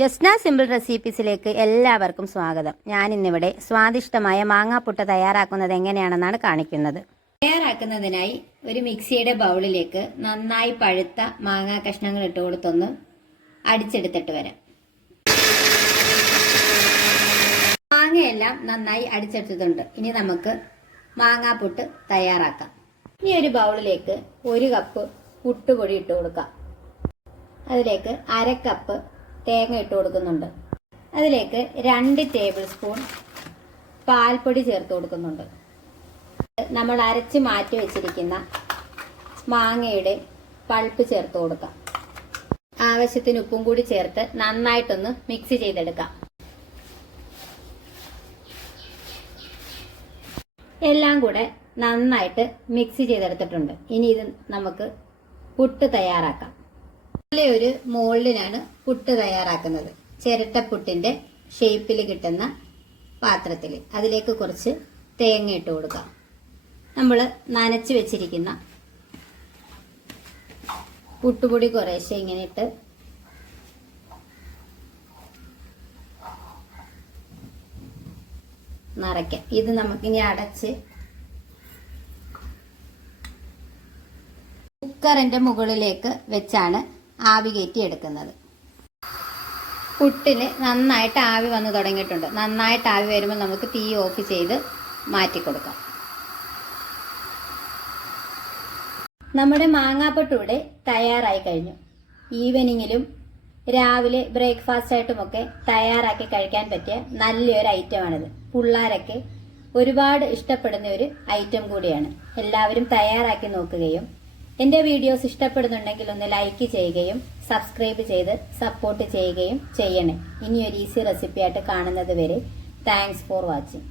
Jasna simple റെസിപ്പീസിലേക്ക് എല്ലാവർക്കും സ്വാഗതം. ഞാൻ ഇന്നിവിടെ സ്വാദിഷ്ടമായ മാങ്ങാപ്പുട്ട തയ്യാറാക്കുന്നത് എങ്ങനെയാണെന്നാണ് കാണിക്കുന്നത്. തയ്യാറാക്കുന്നതിനായി ഒരു മിക്സിയുടെ ബൗളിലേക്ക് നന്നായി പഴുത്ത മാങ്ങാ കഷ്ണങ്ങൾ ഇട്ട് കൊടുത്തൊന്ന് അടിച്ചെടുത്തിട്ട് വരാം. മാങ്ങയെല്ലാം നന്നായി അടിച്ചെടുത്തിട്ടുണ്ട്. ഇനി നമുക്ക് മാങ്ങാപ്പുട്ട് തയ്യാറാക്കാം. ഇനി ഒരു ബൗളിലേക്ക് ഒരു കപ്പ് പുട്ടുപൊടി ഇട്ട് കൊടുക്കാം. അതിലേക്ക് അര കപ്പ് തേങ്ങ ഇട്ട് കൊടുക്കുന്നുണ്ട്. അതിലേക്ക് രണ്ട് ടേബിൾ സ്പൂൺ പാൽപ്പൊടി ചേർത്ത് കൊടുക്കുന്നുണ്ട്. നമ്മൾ അരച്ച് മാറ്റി വെച്ചിരിക്കുന്ന മാങ്ങയുടെ പൾപ്പ് ചേർത്ത് കൊടുക്കാം. ആവശ്യത്തിന് ഉപ്പും കൂടി ചേർത്ത് നന്നായിട്ടൊന്ന് മിക്സ് ചെയ്തെടുക്കാം. എല്ലാം കൂടെ നന്നായിട്ട് മിക്സ് ചെയ്തെടുത്തിട്ടുണ്ട്. ഇനി ഇത് നമുക്ക് പുട്ട് തയ്യാറാക്കാം. ഇതിലെ ഒരു മോൾഡിനാണ് പുട്ട് തയ്യാറാക്കുന്നത്. ചിരട്ട ചിരട്ടപ്പുട്ടിന്റെ ഷേപ്പിൽ കിട്ടുന്ന പാത്രത്തിൽ അതിലേക്ക് കുറച്ച് തേങ്ങ ഇട്ട് കൊടുക്കാം. നമ്മൾ നനച്ച് വെച്ചിരിക്കുന്ന പുട്ടുപൊടി കുറേശ്ശെ ഇങ്ങനെ ഇട്ട് നിറയ്ക്കാം. ഇത് നമുക്കിനി അടച്ച് കുക്കറിന്റെ മുകളിലേക്ക് വെച്ചാണ് ആവി കയറ്റി എടുക്കുന്നത്. പുട്ടിന് നന്നായിട്ട് ആവി വന്ന് തുടങ്ങിയിട്ടുണ്ട്. നന്നായിട്ട് ആവി വരുമ്പോൾ നമുക്ക് തീ ഓഫ് ചെയ്ത് മാറ്റി കൊടുക്കാം നമ്മുടെ മാങ്ങാപ്പൊട്ടിവിടെ തയ്യാറായി കഴിഞ്ഞു. ഈവനിങ്ങിലും രാവിലെ ബ്രേക്ക്ഫാസ്റ്റ് ആയിട്ടുമൊക്കെ തയ്യാറാക്കി കഴിക്കാൻ പറ്റിയ നല്ലൊരു ഐറ്റമാണിത്. പിള്ളേരൊക്കെ ഒരുപാട് ഇഷ്ടപ്പെടുന്ന ഒരു ഐറ്റം കൂടിയാണ്. എല്ലാവരും തയ്യാറാക്കി നോക്കുകയും എന്റെ വീഡിയോസ് ഇഷ്ടപ്പെടുന്നുണ്ടെങ്കിൽ ഒന്ന് ലൈക്ക് ചെയ്യുകയും സബ്സ്ക്രൈബ് ചെയ്ത് സപ്പോർട്ട് ചെയ്യുകയും ചെയ്യണേ. ഇനിയൊരു ഈസി റെസിപ്പി ആയിട്ട് കാണുന്നത് വരെ. Thanks for watching